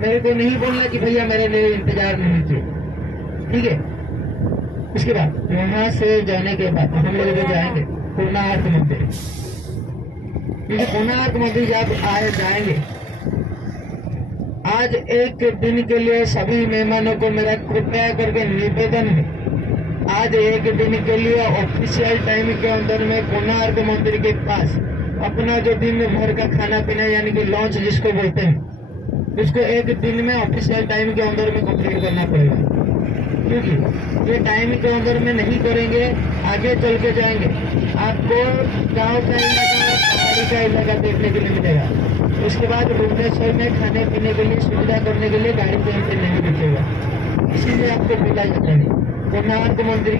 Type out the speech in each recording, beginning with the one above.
मेरे को नहीं बोलना कि भैया मेरे लिए इंतजार नहीं किए, ठीक है। उसके बाद वहां से जाने के बाद हम लोग जो जाएंगे कोणार्क मंदिर, क्योंकि कोणार्क मंदिर जब आए जाएंगे, आज एक दिन के लिए सभी मेहमानों को मेरा कृपया करके निवेदन है, आज एक दिन के लिए ऑफिशियल टाइम के अंदर में कोणार्क मंदिर के पास अपना जो दिन भर का खाना पीना यानी कि लंच जिसको बोलते हैं, उसको एक दिन में ऑफिशियल टाइम के अंदर में कंप्लीट करना पड़ेगा। क्योंकि ये टाइम के अंदर में नहीं करेंगे, आगे चल के जाएंगे आपको गांव का इलाका, पहाड़ी का इलाका देखने के लिए मिलेगा। उसके बाद भुवनेश्वर में खाने पीने के लिए सुविधा करने के लिए गाड़ी कहीं से नहीं मिलेगा, इसीलिए आपको बोला जाता है कोणार्क मंदिर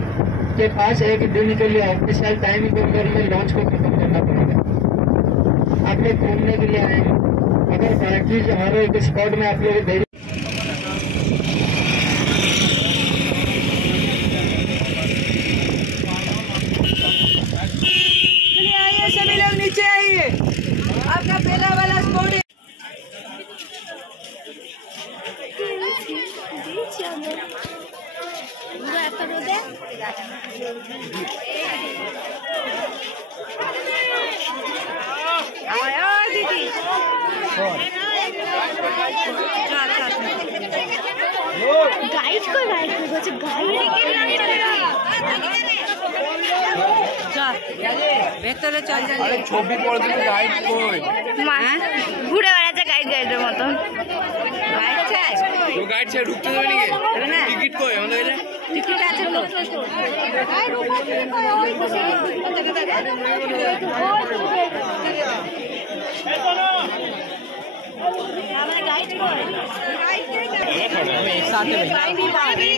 के पास एक दिन के लिए ऑफिशियल टाइम के अंदर में लॉन्च को खत्म करना पड़ेगा। आप लोग घूमने के लिए आए हैं, अगर बाकी हर एक स्पॉट में आप लोग देरी सभी लोग नीचे आइए, आपका पहला वाला स्पॉट है। दीदी गाइड को गाइड ভেতরে চল চল ছবি পড়ে দিলে গাইড কই ঘুরে বেড়াচ্ছে গাইডের মতো গাইড চাই তো গাইড চাই ঢুকতে দেবে নাকি টিকিট কই আমাদের টিকিট আছে তো हमारा गाइड कौन है? एक साथ में गाड़ी गाड़ी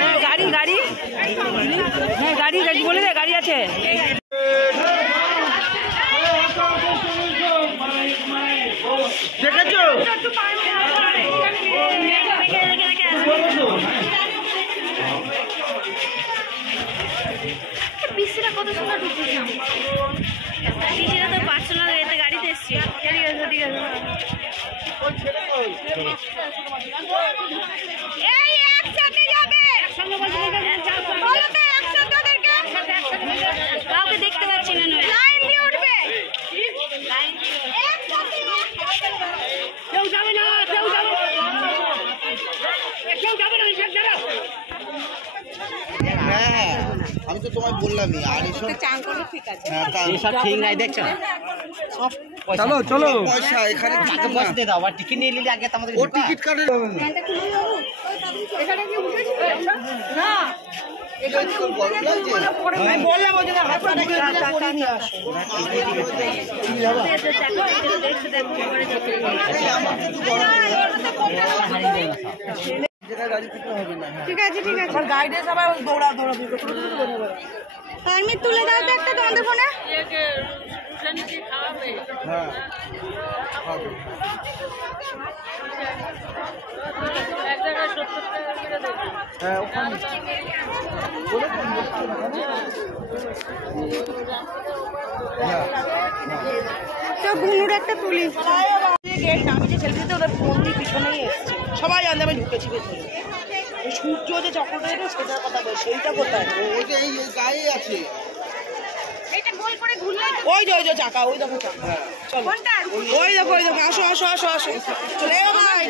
हाँ गाड़ी गाड़ी बोले दे गाड़ी আছে দেখেছো পিসিরা কত সুন্দর ঢুকছে পিসিরা তো পার্সোনাল এতে গাড়িতে এসেছে ঠিক আছে ঠিক আছে এই একসাথে যাবে একসঙ্গে বলতে বলো তো একসাথে ওদেরকে কাউকে দেখতে পাচ্ছি না লাইন দিয়ে উঠবে লাইন দিয়ে একসাথে কেউ যাবে না কেউ যাবে না সব যাবে হ্যাঁ আমি তো তোমায় বললামই আর এসব চাং করলে ঠিক আছে হ্যাঁ এসব ঠিক নাই দেখছো চলো চলো পয়সা এখানে টাকা পয়সা দিয়ে দাও আর টিকিট নিয়ে নিলে আগে তোমাদের ও টিকিট কাটে এখানে কি উঠেছি না এটা তো গরম লাগছে আমি বললাম ওই জন্য হাত পা রেখে করে নিয়ে আসো দেখতে দেখো করে দেখতে ঠিক আছে ঠিক আছে আর গাইডে সবাই দৌড়া দৌড়া আমি তুলে দাও তো একটা তোমাদের ফোনে হ্যাঁ হ্যাঁ ওখানে তো বুনুর একটা তুলি গেট নামিয়ে ছেলেদের ওদের ফোন দিয়ে পিছনেই এসছে সবাই জানতে আমি ঢুকেছি ভেতরে সূর্য যে চক্রটা যেটা সেটার কথা বল সেইটা কোথায় ওই যে এই গায়ে আছে এটা গোল করে ঘুরলে ওই যে চাকা ওই দেখো চাকা চলো ওই দেখো আসো আসো আসো আসো চলে ভাই